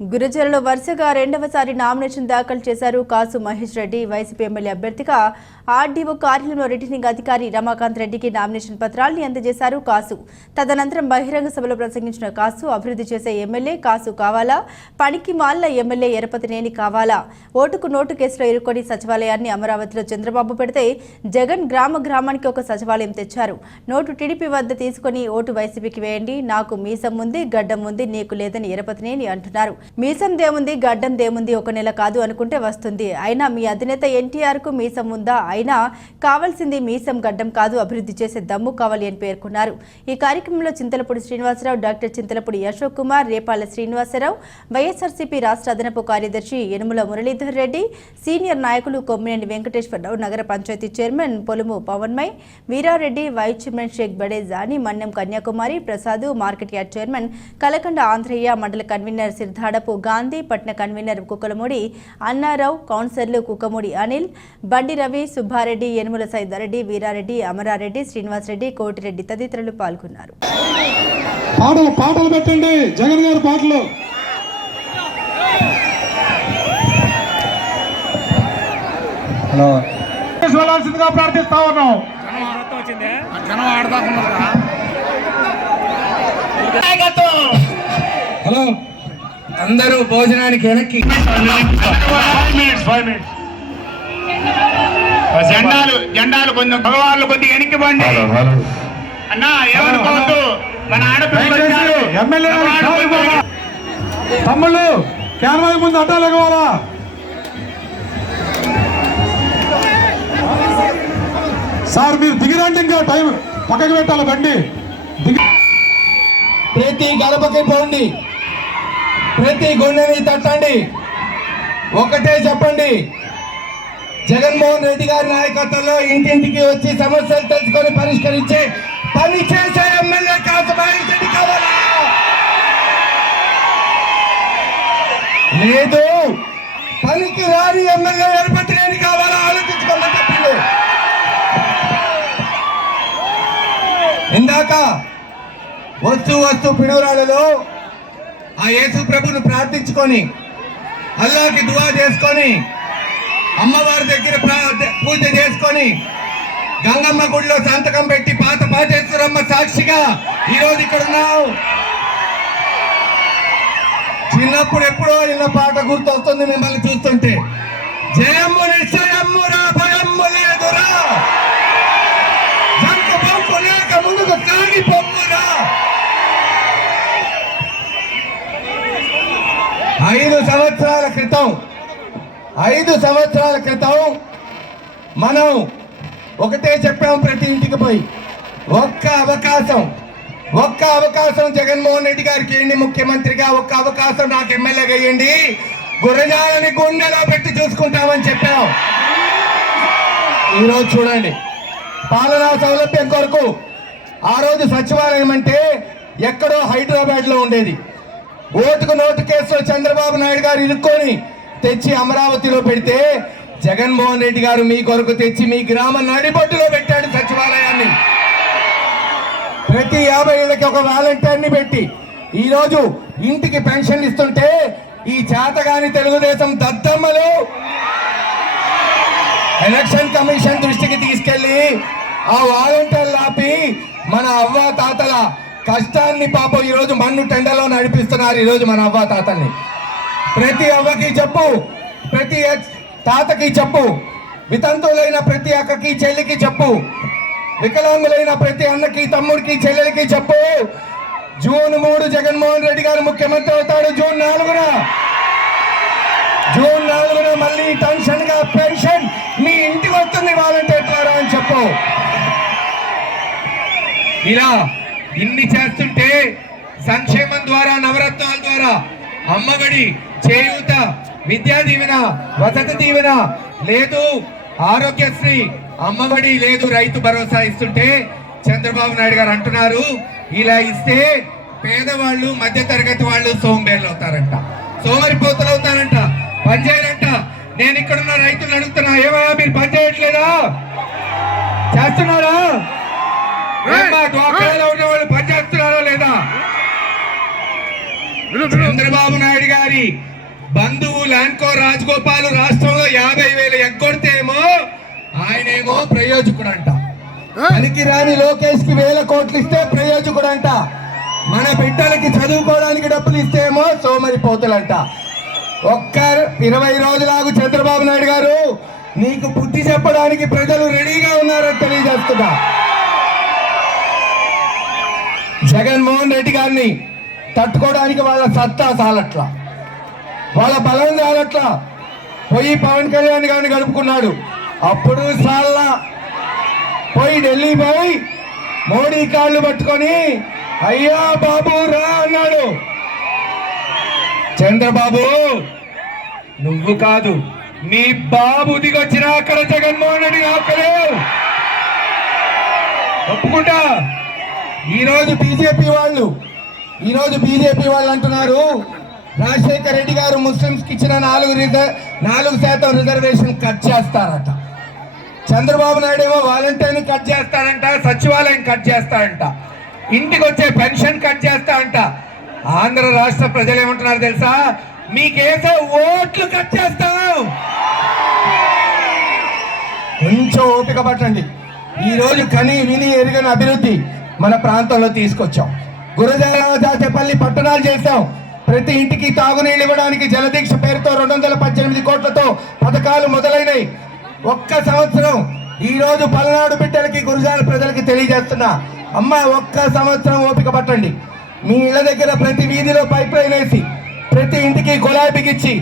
గురజలలో వరుసగా రెండవసారి నామినేషన్ దాఖలు చేశారు కాసు మహేష్ రెడ్డి. వైసీపీ ఎమ్మెల్యే అభ్యర్థిగా ఆర్డీఓ కార్యాలయంలో రిటర్నింగ్ అధికారి రమాకాంత్ రెడ్డికి నామినేషన్ పత్రాల్ని అందజేశారు కాసు. తదనంతరం బహిరంగ సభలో ప్రసంగించిన కాసు అభివృద్ధి చేసే ఎమ్మెల్యే కాసు కావాలా? పనికి మాల్ల ఎమ్మెల్యే ఎరపతినేని కావాలా? ఓటుకు నోటు కేసులో ఇరుక్కొని సచివాలయాన్ని అమరావతిలో చంద్రబాబు పెడితే జగన్ గ్రామ గ్రామానికి ఒక సచివాలయం తెచ్చారు. నోటు టీడీపీ వద్ద తీసుకొని ఓటు వైసీపీకి వేయండి. నాకు మీసం ఉంది గడ్డం ఉంది నీకు లేదని ఎరపతినేని అంటున్నారు. మీసం దేముంది గడ్డం దేముంది ఒక నెల కాదు అనుకుంటే వస్తుంది. అయినా మీ అధినేత ఎన్టీఆర్కు మీసం ఉందా? అయినా కావాల్సింది మీసం గడ్డం కాదు అభివృద్ధి చేసే దమ్ము కావాలి అని పేర్కొన్నారు. ఈ కార్యక్రమంలో చింతలపూడి శ్రీనివాసరావు డాక్టర్ చింతలపూడి అశోక్ కుమార్ రేపాల శ్రీనివాసరావు వైఎస్ఆర్సీపీ రాష్ట్ర అదనపు కార్యదర్శి యనుమల మురళీధర్ రెడ్డి సీనియర్ నాయకులు కొమ్మినేని వెంకటేశ్వరరావు నగర panchayati chairman Polumu Pavanmay Veerareddy vice chairman Sheikh Badejani Mannem Manyam Kanyakumari Prasad market yard chairman Kalakanda Andhrayya మండల కన్వీనర్ సిద్ధాడపు గాంధీ పట్న కన్వీనర్ కుక్కలమూడి అన్నారావు కౌన్సిలర్లు కుక్కమూడి అనిల్ బండి రవి సుబ్బారెడ్డి యనుమల సైదారెడ్డి వీరారెడ్డి అమరారెడ్డి శ్రీనివాసరెడ్డి కోటిరెడ్డి తదితరులు పాల్గొన్నారు. పాటలు పాటలు పెట్టండి జగన్ గారి పాటలు. హలో. వెళ్ళాల్సిందిగా ప్రార్థిస్తా ఉన్నాం. జనం ఆడదాకున్నారా హలో. అందరూ భోజనానికి వెనక్కి. జెండాలు జెండాలు కొంచెం భగవాన్లు కొద్దిగా వెనక్కి పండి. అన్నా ఏమనుకోవద్దు. మన ఆడపిల్లలు తమ్ముళ్ళు కెమెరా ముందు అడ్డాలు ఎగవాలా? సార్ మీరు దిగిరండి ఇంకా టైం పక్కకి పెట్టాలి బండి. దిగి ప్రతి గడపకి పోండి. ప్రతి గుండెని తట్టండి. ఒకటే చెప్పండి. జగన్మోహన్ రెడ్డి గారి నాయకత్వంలో ఇంటింటికి వచ్చి సమస్యలు తెలుసుకొని పరిష్కరించే పని చేసే ఎమ్మెల్యే కాసమాయి రెడ్డి కావాలా? లేదు. పనికి రాని ఎమ్మెల్యే ఏర్పడలేని కావాలా? ఆలోచించుకోమని చెప్పింది ఇందాక వస్తూ వస్తూ పిడుగురాళ్ళలో ఆ యేసు ప్రభును ప్రార్థించుకొని అల్లాకి దువా చేసుకొని అమ్మవారి దగ్గర పూజ చేసుకొని గంగమ్మ గుడిలో సంతకం పెట్టి పాత పాటేశ్వరమ్మ సాక్షిగా ఈరోజు ఇక్కడ ఉన్నావు. చిన్నప్పుడు ఎప్పుడో ఇన్న పాట గుర్తొస్తుంది మిమ్మల్ని చూస్తుంటే. జయమ్ము సంవత్సరాల క్రితం ఐదు సంవత్సరాల క్రితం మనం ఒకటే చెప్పాం ప్రతి ఇంటికి పోయి ఒక్క అవకాశం ఒక్క అవకాశం జగన్మోహన్ రెడ్డి గారికి ఇవ్వండి ముఖ్యమంత్రిగా ఒక్క అవకాశం నాకు ఎమ్మెల్యేగా ఇవ్వండి గురజాలని గుండెలో పెట్టి చూసుకుంటామని చెప్పాం. ఈరోజు చూడండి పాలనా సౌలభ్యం కొరకు ఆ రోజు సచివాలయం అంటే ఎక్కడో హైదరాబాద్లో ఉండేది. ఓటుకు నోటు కేసులో చంద్రబాబు నాయుడు గారు ఇరుక్కొని తెచ్చి అమరావతిలో పెడితే జగన్మోహన్ రెడ్డి గారు మీ కొరకు తెచ్చి మీ గ్రామ నడిబొట్టులో పెట్టాడు సచివాలయాన్ని. ప్రతి యాభై ఏళ్ళకి ఒక వాలంటీర్ని పెట్టి ఈరోజు ఇంటికి పెన్షన్ ఇస్తుంటే ఈ చేతగాని తెలుగుదేశం దద్దమ్మలు ఎలక్షన్ కమిషన్ దృష్టికి తీసుకెళ్ళి ఆ వాలంటీర్లు ఆపి మన అవ్వ తాతల కష్టాన్ని పాపం ఈ రోజు మన్ను టెండలో నడిపిస్తున్నారు ఈరోజు మన అవ్వ తాతల్ని. ప్రతి అవ్వకి చెప్పు ప్రతి తాతకి చెప్పు. వితంతువులైన ప్రతి అక్కకి చెల్లికి చెప్పు. వికలాంగులైన ప్రతి అన్నకి తమ్ముడికి చెల్లెలకి చెప్పు. జూన్ మూడు జగన్మోహన్ రెడ్డి గారు ముఖ్యమంత్రి అవుతాడు జూన్ నాలుగున. జూన్ నాలుగున మళ్ళీ టెన్షన్గా పెన్షన్ మీ ఇంటికి వస్తుంది వాలంటీర్ ద్వారా అని చెప్పు. ఇలా ఇన్ని చేస్తుంటే సంక్షేమం ద్వారా నవరత్నాల ద్వారా అమ్మఒడి చేయూత విద్యా దీవెన వసతి దీవెన లేదు. ఆరోగ్యశ్రీ అమ్మఒడి లేదు రైతు భరోసా ఇస్తుంటే చంద్రబాబు నాయుడు గారు అంటున్నారు. ఇలా ఇస్తే పేదవాళ్ళు మధ్య తరగతి వాళ్ళు సోంబేర్లు అవుతారంట. సోమరిపోతలు అవుతారంట. పని నేను ఇక్కడున్న రైతులను అడుగుతున్నా ఏమయ్యా మీరు పని చేయట్లేదా చేస్తున్నారా? డ్వాక్రాలో ఉన్న వాళ్ళు పని చేస్తున్నారా లేదా? చంద్రబాబు నాయుడు గారి బంధువు ల్యాంకో రాజగోపాల్ రాష్ట్రంలో యాభై వేలు ఎగ్గొడితేమో ఆయనేమో ప్రయోజకుడంట. పనికిరాని లోకేష్కి వేల కోట్లు ఇస్తే ప్రయోజకుడంట. మన బిడ్డలకి చదువుకోవడానికి డబ్బులు ఇస్తేమో సోమరిపోతులంట. ఒక్క ఇరవై రోజులాగు చంద్రబాబు నాయుడు గారు. నీకు బుద్ధి చెప్పడానికి ప్రజలు రెడీగా ఉన్నారని తెలియజేస్తున్నా. జగన్మోహన్ రెడ్డి గారిని తట్టుకోవడానికి వాళ్ళ సత్తా చాలట్లా. వాళ్ళ బలం చాలట్లా. పోయి పవన్ కళ్యాణ్ గారిని గడుపుకున్నాడు అప్పుడు చాలా పోయి ఢిల్లీ పోయి మోడీ కాళ్ళు పట్టుకొని అయ్యా బాబు రా అన్నాడు. చంద్రబాబు నువ్వు కాదు నీ బాబు దిగొచ్చిన అక్కడ జగన్మోహన్ రెడ్డి అక్కడే ఒప్పుకుంటా? ఈరోజు బీజేపీ వాళ్ళు ఈరోజు బీజేపీ వాళ్ళు అంటున్నారు రాజశేఖర రెడ్డి గారు ముస్లింస్కి ఇచ్చిన నాలుగు రిజర్ నాలుగు శాతం రిజర్వేషన్ కట్ చేస్తారట. చంద్రబాబు నాయుడు ఏమో వాలంటీర్ని కట్ చేస్తాడంట సచివాలయం కట్ చేస్తాడంట ఇంటికి వచ్చే పెన్షన్ కట్ చేస్తాడంట ఆంధ్ర రాష్ట్ర ప్రజలు ఏమంటున్నారు తెలుసా? మీకేసే ఓట్లు కట్ చేస్తాం! కొంచెం ఓపిక పట్టండి. ఈరోజు కని విని ఎరుగని అభివృద్ధి మన ప్రాంతంలో తీసుకొచ్చాం. గురజాల దాచేపల్లి పట్టణాలు చేశాం. ప్రతి ఇంటికి తాగునీళ్ళు ఇవ్వడానికి జలదీక్ష పేరుతో రెండు వందల పద్దెనిమిది కోట్లతో పథకాలు మొదలైనవి. ఒక్క సంవత్సరం ఈ రోజు పల్నాడు బిడ్డలకి గురజాల ప్రజలకి తెలియజేస్తున్నా. అమ్మ ఒక్క సంవత్సరం ఓపిక పట్టండి. మీ ఇళ్ళ దగ్గర ప్రతి వీధిలో పైప్ లైన్ వేసి ప్రతి ఇంటికి గులాబీకిచ్చి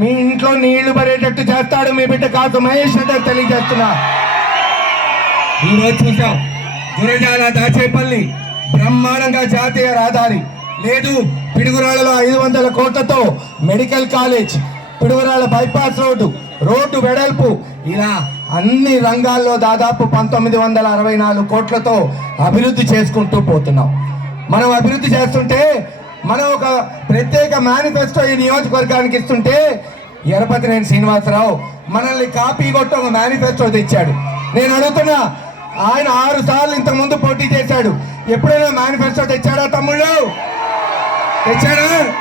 మీ ఇంట్లో నీళ్ళు పడేటట్టు చేస్తాడు మీ బిడ్డ కాదు మహేష్ రెడ్డి తెలియజేస్తున్నా. ఈరోజు చూసాం గురజాల దాచేపల్లి బ్రహ్మాండంగా జాతీయ రహదారి. లేదు పిడుగురాళ్ళలో ఐదు వందల కోట్లతో medical college Piduguralla bypass road road వెడల్పు. ఇలా అన్ని రంగాల్లో దాదాపు పంతొమ్మిది వందల అరవై నాలుగు కోట్లతో అభివృద్ధి చేసుకుంటూ పోతున్నాం. మనం అభివృద్ధి చేస్తుంటే మనం ఒక ప్రత్యేక మేనిఫెస్టో ఈ నియోజకవర్గానికి ఇస్తుంటే ఎరపతినేని శ్రీనివాసరావు మనల్ని కాపీ కొట్టి ఒక మేనిఫెస్టో తెచ్చాడు. నేను అడుగుతున్నా ఆయన ఆరు సార్లు ఇంతకు ముందు పోటీ చేశాడు. ఎప్పుడైనా మేనిఫెస్టో తెచ్చాడా తమ్ముళ్ళు? తెచ్చాడా?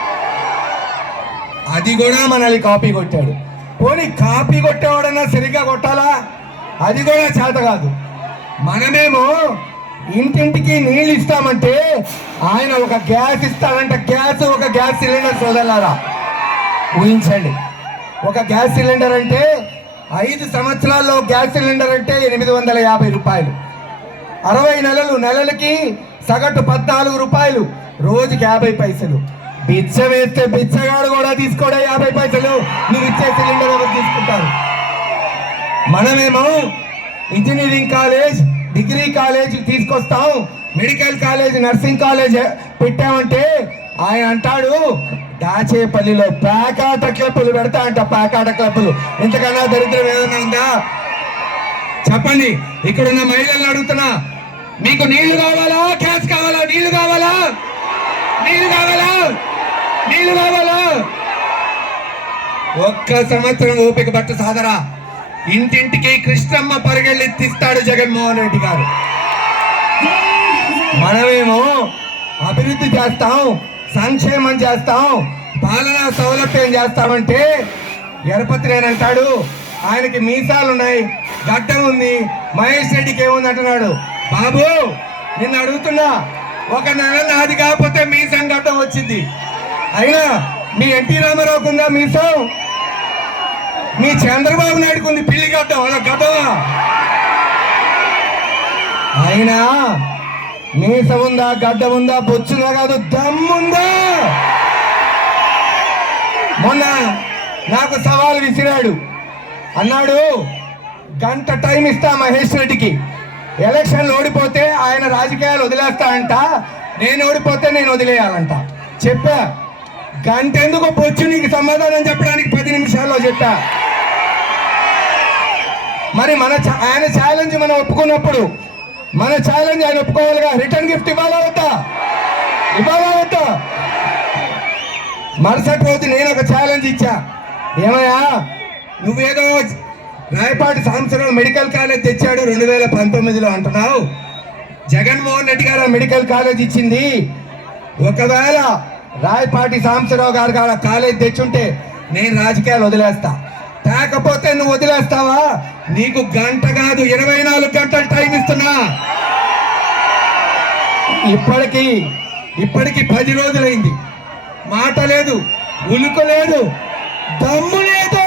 అది కూడా మనల్ని కాపీ కొట్టాడు. పోనీ కాపీ కొట్టేవాడన్నా సరిగ్గా కొట్టాలా? అది కూడా చేత కాదు. మనమేమో ఇంటింటికి నీళ్ళు ఇస్తామంటే ఆయన ఒక గ్యాస్ ఇస్తాడంట. గ్యాస్ ఒక గ్యాస్ సిలిండర్ సోదరులారా ఊహించండి. ఒక గ్యాస్ సిలిండర్ అంటే ఐదు సంవత్సరాల్లో గ్యాస్ సిలిండర్ అంటే ఎనిమిది వందల యాభై రూపాయలు. అరవై నెలలు నెలలకి సగటు పద్నాలుగు రూపాయలు రోజుకి యాభై పైసలు. బిచ్చ వేస్తే బిచ్చగాడు కూడా తీసుకోడా యాభై పైసలు. నువ్వు ఇచ్చే సిలిండర్ ఎవరు తీసుకుంటారు? మనమేమో ఇంజనీరింగ్ కాలేజ్ డిగ్రీ కాలేజ్ తీసుకొస్తాం. మెడికల్ కాలేజ్ నర్సింగ్ కాలేజ్ పెట్టామంటే ఆయన అంటాడు దాచేపల్లిలో పేకాట క్లబ్బులు పెడతా అంట పేకాట క్లబ్బులు. ఇంతకన్నా దరిద్రం ఏదైనా ఉందా? చెప్పండి ఇక్కడున్న మహిళలను అడుగుతున్నా. మీకు నీళ్ళు కావాలా? క్యాష్ కావాలా? నీళ్ళు కావాలా? నీళ్ళు కావాలా? నీళ్ళు కావాలా? ఒక్క సంవత్సరం ఓపిక పట్టు సాదరా ఇంటింటికి కృష్ణమ్మ పరిగెళ్ళెత్తిస్తాడు జగన్మోహన్ రెడ్డి గారు. మనమేమో అభివృద్ధి చేస్తాం సంక్షేమం చేస్తాం పాలనా సౌలభ్యం చేస్తామంటే ఎరపతి అంటాడు ఆయనకి మీసాలు ఉన్నాయి గడ్డం ఉంది మహేష్ రెడ్డికి ఏముంది అంటున్నాడు. బాబు నిన్ను అడుగుతున్నా ఒక నెల నాది కాకపోతే మీసం గడ్డం వచ్చింది. అయినా మీ ఎన్టీ రామారావుకు ఉందా మీసం? మీ చంద్రబాబు నాయుడుకు ఉంది పిల్లి గడ్డం అలా గడ్డమా? అయినా మీస ఉందా గడ్డ ఉందా బొచ్చుందా కాదు దమ్ముందా? మొన్న నాకు సవాల్ విసిరాడు. అన్నాడు గంట టైం ఇస్తా మహేష్ రెడ్డికి. ఎలక్షన్లు ఓడిపోతే ఆయన రాజకీయాలు వదిలేస్తా అంట నేను ఓడిపోతే నేను వదిలేయాలంట. చెప్పా. గంట ఎందుకు బొచ్చు నీకు సమాధానం చెప్పడానికి పది నిమిషాల్లో చెప్పా. మరి మన ఆయన ఛాలెంజ్ మనం ఒప్పుకున్నప్పుడు మన ఛాలెంజ్ ఆయన ఒప్పుకోవాలిగా. రిటర్న్ గిఫ్ట్ ఇవ్వాలా వద్దా? ఇవ్వాలా వద్దా? మరుసటి రోజు నేను ఒక ఛాలెంజ్ ఇచ్చా. ఏమయ్యా? నువ్వేదో రాయపాటి సాంబశివరావు మెడికల్ కాలేజ్ తెచ్చాడు రెండు వేల పంతొమ్మిదిలో అంటున్నావు. జగన్మోహన్ రెడ్డి గారు మెడికల్ కాలేజ్ ఇచ్చింది. ఒకవేళ రాయపాటి సాంబశివరావు గారు గారు కాలేజ్ తెచ్చుంటే నేను రాజకీయాలు వదిలేస్తా. కాకపోతే నువ్వు వదిలేస్తావా? నీకు గంట కాదు ఇరవై నాలుగు గంటలు టైం ఇస్తున్నా. ఇప్పటికీ ఇప్పటికీ పది రోజులైంది. మాట లేదు ఉలుకు లేదు దమ్ము లేదు.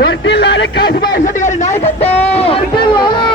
వర్తిల్లాలి కాశీబాబు గారి నాయకత్వం.